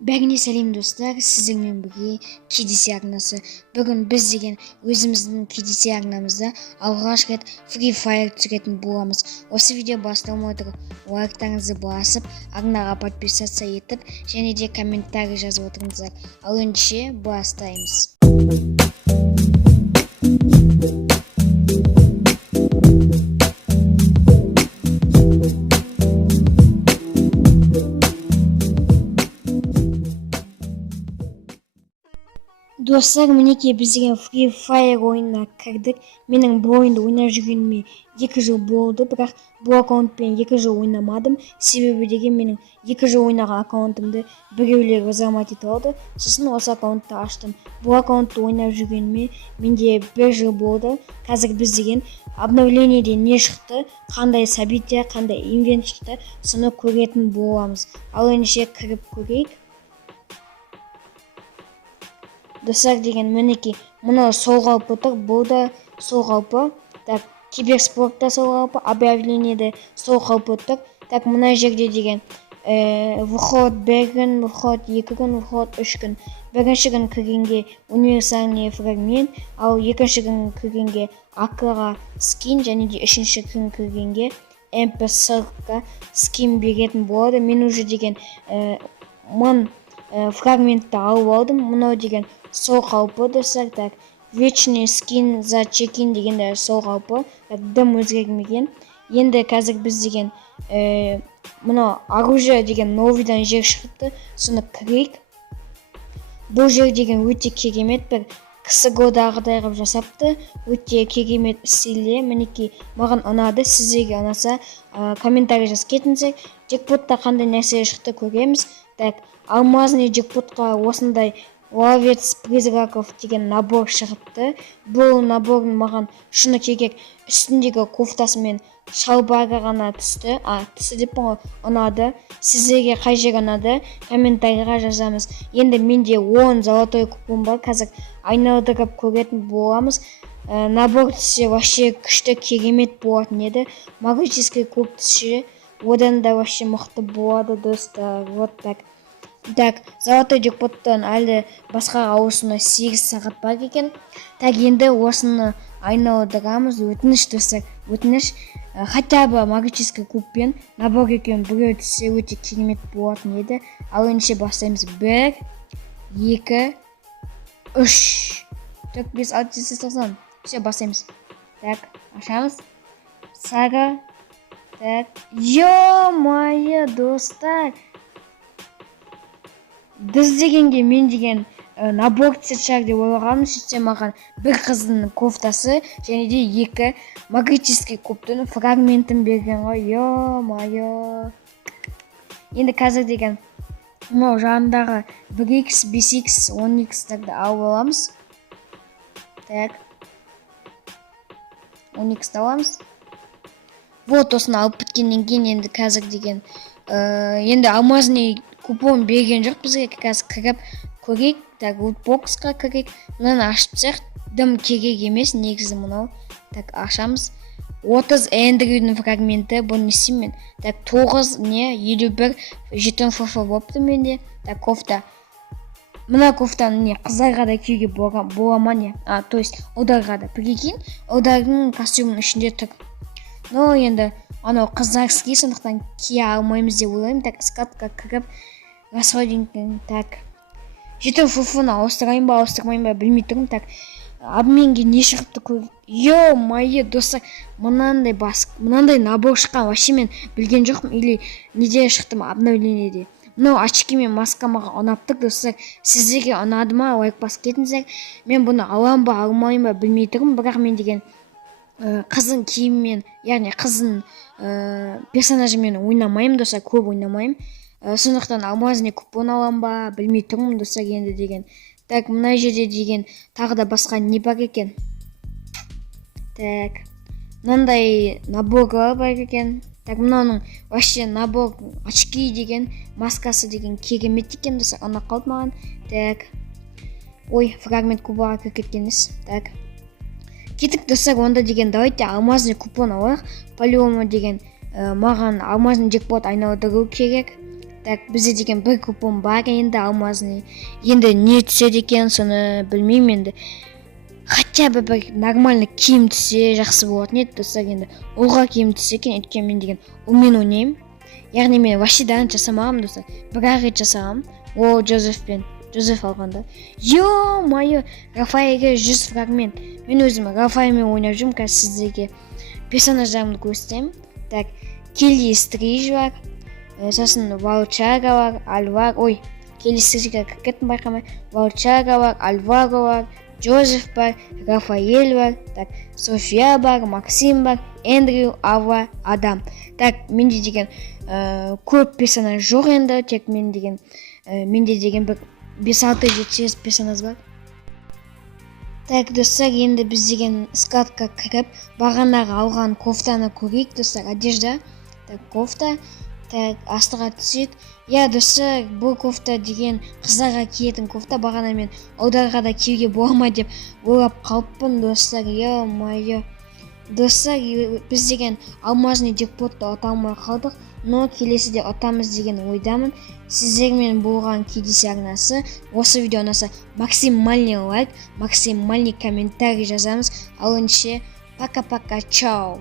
Бәріне сәлем достар, сіздермен бірге KDC арнасы. Бүгін біз деген өзіміздің KDC арнамызда алғаш рет Free Fire түсіретін боламыз. Осы видео басталмай тұрып, лайктарыңызды басып, арнаға подписаться етіп, және де комментарий жазып отырыңыздар. Ал ендеше бастаймыз. Достар, мінекей біз деген Free Fire ойынына кірдік. Менің бұл ойынды ойнап жүргеніме 2 жыл болды, бірақ бұл аккаунтпен 2 жыл ойнамадым. Себебі деген менің 2 жыл ойнаған аккаунтымды біреулер взломать етіп алды. Сосын осы аккаунтты аштым. Бұл аккаунтты ойнап жүргеніме менде 1 жыл болды. Қазір біз деген обновлениеде не шықты, қандай события, қандай ивент шықты, соны көретін боламыз. Ал ендеше кіріп көрейік. Достар деген мінекей мұны сол қалпы тұр, бұл да сол қалпы. Так, киберспортта сол қалпы, объявлениеде сол қалпы тұр. Так, мына жерде деген выход 1 күн, выход 2 күн, выход 3 күн. Бірінші күн кіргенге универсальный фрагмент, ал екінші күн кіргенге акыға скин, және де үшінші күн кіргенге MP40-ға скин беретін болады. Мен уже деген 1000 фрагментті алып алдым. Мұнау деген сол қалпы достар. Так, вечный скин за чекин дегенде сол қалпы. Дым өзгермеген. Енді қазір біз деген мұны оружие деген новыйдан жер шықты. Соны кірейік. Бұл жер деген өте керемет, бір CSGO-дағыдай ғып жасапты. Өте керемет стилде. Мінекей маған ұнады. Сіздерге ұнаса комментарий жазып кетіңіздер. Джекпотта қандай нәрсе шықты көреміз. Так, алмазный джекпотқа осындай ловец призраков деген набор шығыпты. Бұл наборын маған шыны керек, үстіндегі кофтасымен шалбарға ғана түсті. Түсті деп ұнады. Сіздерге қай жер ұнады, комментарийға жазамыз. Енді менде 10 золотой купон бар. Қазір айналдырып көретін боламыз. Набор түссе вообще күшті керемет болатын еді. Магический куб түссе одан да вообще мықты болады достар. Вот так. Так, золотой джекпоттан әлі басқа ауысына 8 сағат бар екен. Так, енді осыны айналдырамыз. Өтініш достар, өтініш. Хотя бы магический кубпен набор екен біреу түссе өте керемет болатын еді. Ал ендеше бастаймыз. 1, 2, 3, 4, 5, 6, 7, 8, 9. Все, бастаймыз. Так, ашамыз. Сага. Так, ё-моё достар. Біз дегенге мен деген набор түсет деп ойлағанмын. Сөйтсе маған бір қыздың кофтасы және де 2 магический кубтың фрагментін берген ғой. Ё-моё. Енді қазір деген мынау жанындағы 1x, 5x, 10x-тарды алып аламыз. Так, 10x аламыз. Вот осыны алып біткеннен кейін енді қазір деген енді алмазный купон берген жоқ бізге. Қазір кіріп көрейік. Так, лутбоксқа кірейік. Мынаны ашып тастайық. Дым керек емес негізі мынау. Так, ашамыз. 30 Эндрюдің фрагменті. Бұл не істеймін мен? Так, 9 не 51 жетон фофо болыпты менде. Так, кофта. Мына кофтаны не қыздарға да киюге бола ма не? То есть ұлдарға да. Прикинь, ұлдардың костюмның ішінде тұр. Но енді анау қыздар ски, сондықтан кие алмаймыз деп ойлаймын. Так, скатқа кіріп расходинг. Так, жетон фофоны ауыстырайын ба, ауыстырмайын ба білмей тұрмын. Так, обменге не шығыпты көрейік. Ё-моё достар, мынандай набор шыққан вообще мен білген жоқпын. Или неде шықтым обновлениеде. Мынау очки мен маска маған ұнап тұр достар. Сіздерге ұнады ма, лайк басып кетіңіздер. Мен бұны алам ба, алмайын ба білмей тұрмын. Бірақ мен деген қыздың киіммен, яғни қыздың персонажымен ойнамайым достар, көп ойнамайым. Сондықтан алмазный купон алам ба білмей тұрмын достар енді деген. Так, мына жерде деген тағы да басқа не бар екен. Так, мынандай наборлар бар екен. Так, мынаның вообще набор очки деген, маскасы деген керемет екен достар. Ана қалды маған. Так, ой, фрагмент кубаға кіріп кеткенбіз. Так, кеттік достар, онда деген давайте алмазный купон алайық. По-любому деген маған алмазный джекпот айналдыру керек. Так, бізде деген бір купон бар енді алмазный. Енді не түседі екен, соны білмеймін енді. Хотя бы бір нормальный киім түссе жақсы болатын еді достар. Енді оға киім түссе екен, өйткені мен деген онымен ойнаймын. Яғни мен вообще дант жасамағам достар. Бір-ақ рет жасағам. О, Джозеф алғанда. Ё-майо, Рафаэльге 100 фрагмент. Мен өзім Рафаэльмен ойнап жүрмін, қазір сіздерге персонаждарымды көрсетемін. Так, Келли Стриж бар, сосын Валчага бар, Альвар, ой, Келли Стрижге кіріп байқамай. Валчага бар, Альваро бар, Джозеф бар, Рафаэль бар, так, София бар, Максим бар, Эндрю, Ава, Адам. Так, менде деген көп персонаж жоқ енді, тек менде деген бір 5-6-7 персонаж бар. Так, достар, енді біз деген складқа кіріп, бағанағы алған кофтаны көрейік, достар, одежда. Так, кофта. Так, астыға түсет. Я, достар, бұл кофта деген қыздарға киетін кофта, бағана мен оларға да киюге болмай деп ойлап қалыппын, достар. Ё-майо. Достар, біз деген алмазный джекпотты ұта алмай қалдық, но келесіде ұтамыз деген ойдамын. Сіздермен болған Кидис арнасы. Осы видео ұнаса максимальный лайк, максимальный комментарий жазамыз. Ал ендеше, пока-пока, чао.